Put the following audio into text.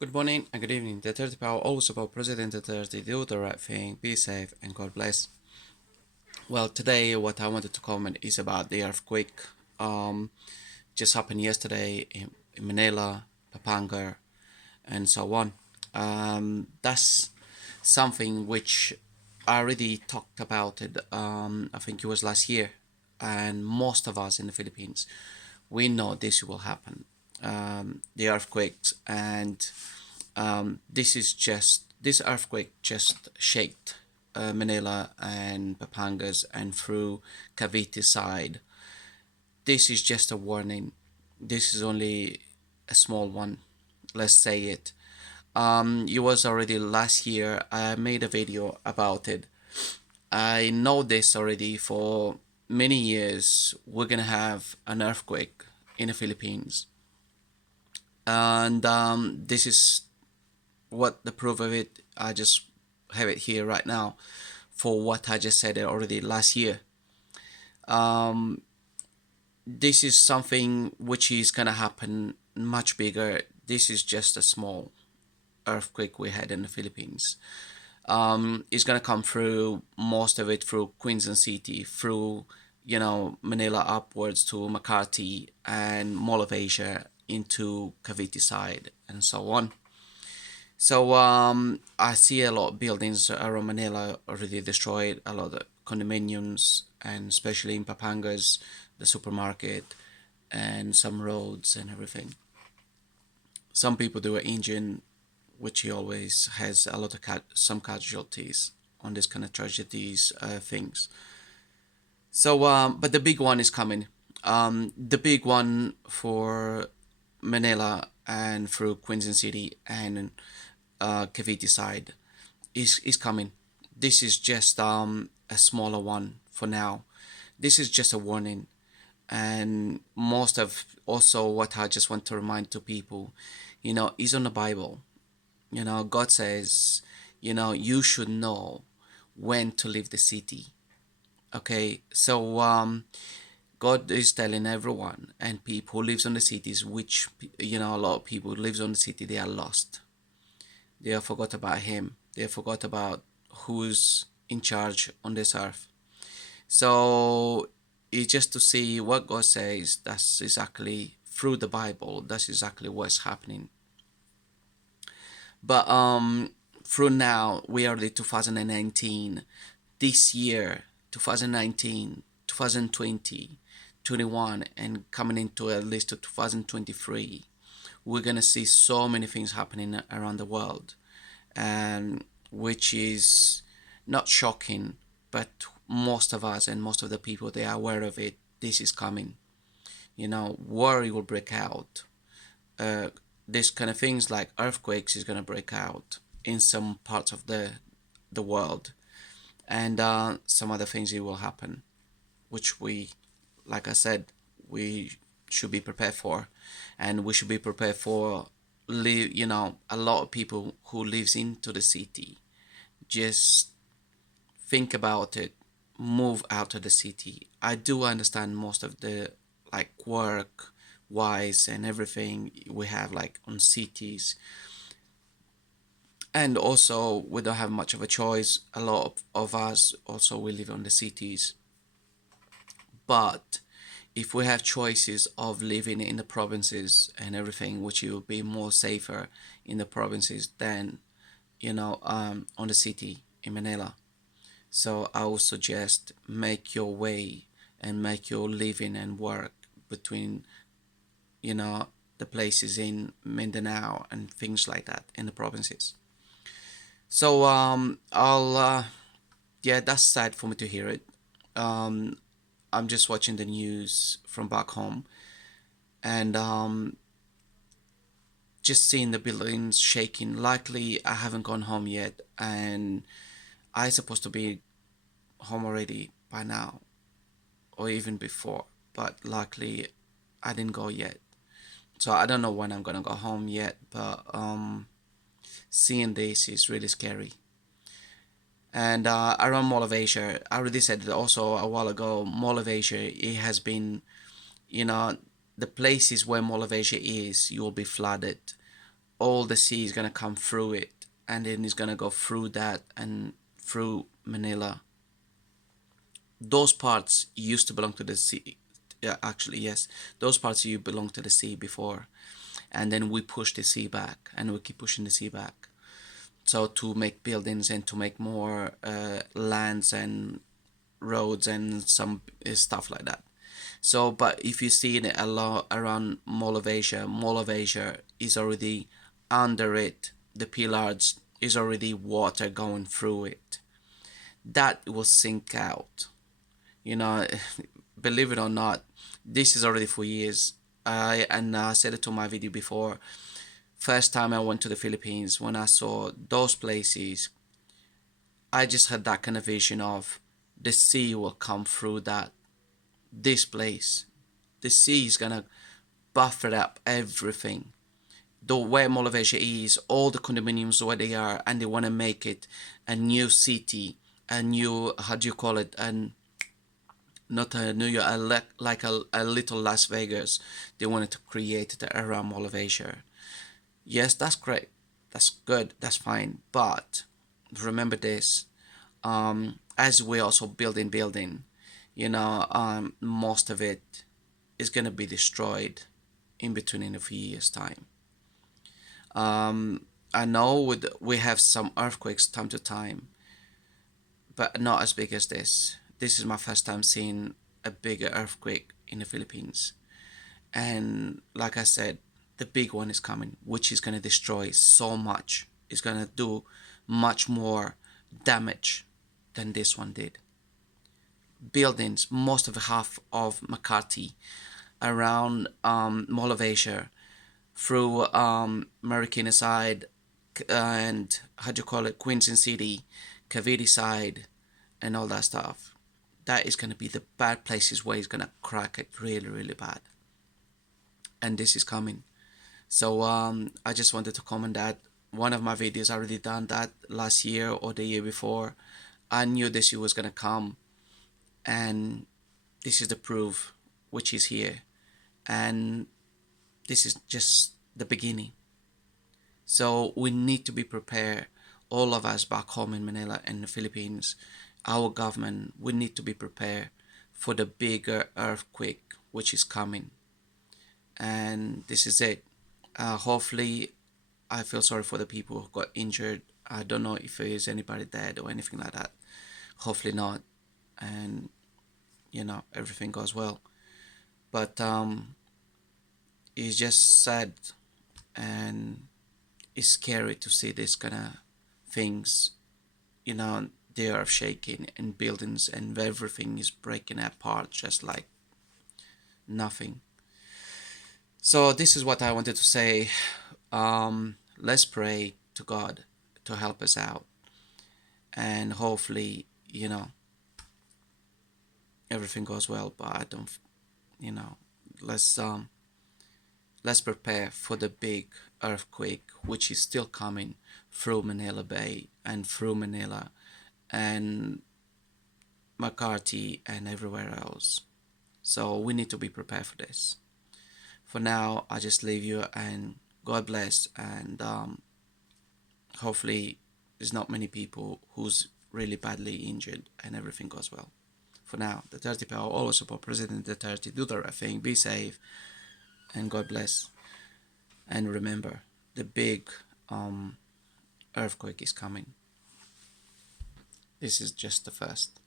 Good morning and good evening. The 30 power always about President the 30. Do the right thing, be safe, and God bless. Well, today what I wanted to comment is about the earthquake. Um, just happened yesterday in Manila, Pampanga, and so on. That's something which I already talked about it. I think it was last year, and most of us in the Philippines, we know this will happen. The earthquakes and this earthquake just shaked Manila and Papangas and through Cavite side. This is just a warning. This is only a small one. Let's say it. It was already last year. I made a video about it. I know this already for many years. We're gonna have an earthquake in the Philippines, and this is what the proof of it. I just have it here right now for what I just said already last year. Um, this is something which is gonna happen much bigger. This is just a small earthquake we had in the Philippines. It's gonna come through most of it through Quezon City, through Manila upwards to Makati and Mall of Asia into Cavite side and so on. So I see a lot of buildings around Manila already destroyed, a lot of condominiums, and especially in Papangas, the supermarket, and some roads and everything. Some people do an engine, which he always has a lot of some casualties on this kind of tragedies things. So, but the big one is coming. The big one for Manila and through Quezon City and Cavite side is coming. This is just a smaller one for now. This is just a warning, and most of also what I just want to remind to people, is on the Bible. God says, you should know when to leave the city. Okay, so God is telling everyone and people who lives on the cities, which a lot of people who lives on the city, they are lost. They have forgot about Him. They have forgot about who's in charge on this earth. So it's just to see what God says. That's exactly through the Bible. That's exactly what's happening. But through now we are the 2019. This year, 2019, 2020, 21, and coming into at least to 2023, we're gonna see so many things happening around the world, and which is not shocking, but most of us and most of the people, they are aware of it. This is coming. War will break out. uh, this kind of things like earthquakes is going to break out in some parts of the world, and some other things it will happen, which we, like I said, we should be prepared for, and we should be prepared for a lot of people who lives into the city. Just think about it, move out of the city. I do understand most of the like work wise and everything we have like on cities, and also we don't have much of a choice. A lot of us also we live on the cities, but if we have choices of living in the provinces and everything, which will be more safer in the provinces than on the city in Manila. So I would suggest make your way and make your living and work between you know the places in Mindanao and things like that in the provinces. So I'll yeah, that's sad for me to hear it. Um, I'm just watching the news from back home, and just seeing the buildings shaking. Likely, I haven't gone home yet, and I supposed to be home already by now, or even before. But luckily, I didn't go yet. So I don't know when I'm gonna go home yet. But seeing this is really scary. And around Mall of Asia, I already said it also a while ago. Mall of Asia, it has been, you know, the places where Mall of Asia is, you will be flooded. all the sea is gonna come through it, and then it's gonna go through that and through Manila. Those parts used to belong to the sea. Yeah, actually, yes, those parts you belong to the sea before, and then we push the sea back, and we keep pushing the sea back. So to make buildings and to make more lands and roads and some stuff like that. So, but if you see it a lot around Mall of Asia is already under it. The pillars is already water going through it. That will sink out. You know, believe it or not, this is already for years. I said it to my video before. First time I went to the Philippines, when I saw those places, I just had that kind of vision of the sea will come through that this place. The sea is gonna buffer up everything. The where Mall of Asia is, all the condominiums where they are, and they want to make it a new city, a new, how do you call it, and not a New York, like a little Las Vegas. They wanted to create it around Mall of Asia. Yes, that's great. That's good. That's fine. But remember this. As we also building, most of it is gonna be destroyed in between in a few years' time. I know we have some earthquakes time to time, but not as big as this. This is my first time seeing a bigger earthquake in the Philippines. And like I said, the big one is coming, which is going to destroy so much. It's going to do much more damage than this one did. Buildings, most of half of McCarthy, around Mall of Asia, through Marikina side, and how do you call it, Queenston City, Cavite side, and all that stuff. That is going to be the bad places where it's going to crack it really, really bad. And this is coming. So I just wanted to comment that one of my videos already done that last year or the year before. I knew this year was going to come, and this is the proof, which is here. And this is just the beginning. So we need to be prepared. All of us back home in Manila and the Philippines, our government, we need to be prepared for the bigger earthquake which is coming. And this is it. Hopefully, I feel sorry for the people who got injured. I don't know if there is anybody dead or anything like that. Hopefully not. And, everything goes well. But it's just sad, and it's scary to see this kind of things. They are shaking and buildings and everything is breaking apart just like nothing. So this is what I wanted to say. Let's pray to God to help us out, and hopefully, everything goes well. But I don't, you know, let's let's prepare for the big earthquake, which is still coming through Manila Bay and through Manila and McCarthy and everywhere else. So we need to be prepared for this. For now, I just leave you, and God bless. And hopefully, there's not many people who's really badly injured and everything goes well. For now, the 30 power always support President Duterte. Do the right thing, be safe, and God bless. And remember, the big earthquake is coming. This is just the first.